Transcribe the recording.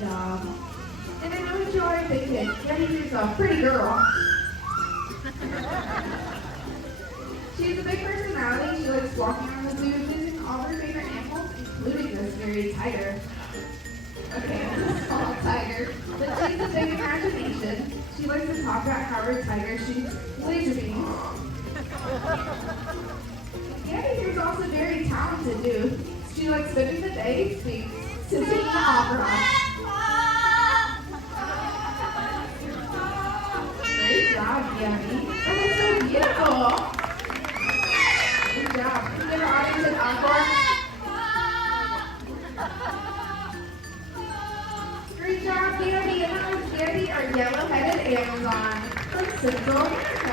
job. And I know what you all are thinking. Gabby's a pretty girl. She has a big personality. She likes walking around the zoo, visiting all her favorite animals, including this very tiger. Okay, a small tiger. But she has a big imagination. She likes to talk about how her tiger shoots laser beams. Gabby here is also very talented too. She likes spending the day singing opera. Great job, Gabby. That was so beautiful. Good job. Can you give our audience an encore? Great job, Gabby. And that was Gabby, our yellow-headed Amazon from Central America.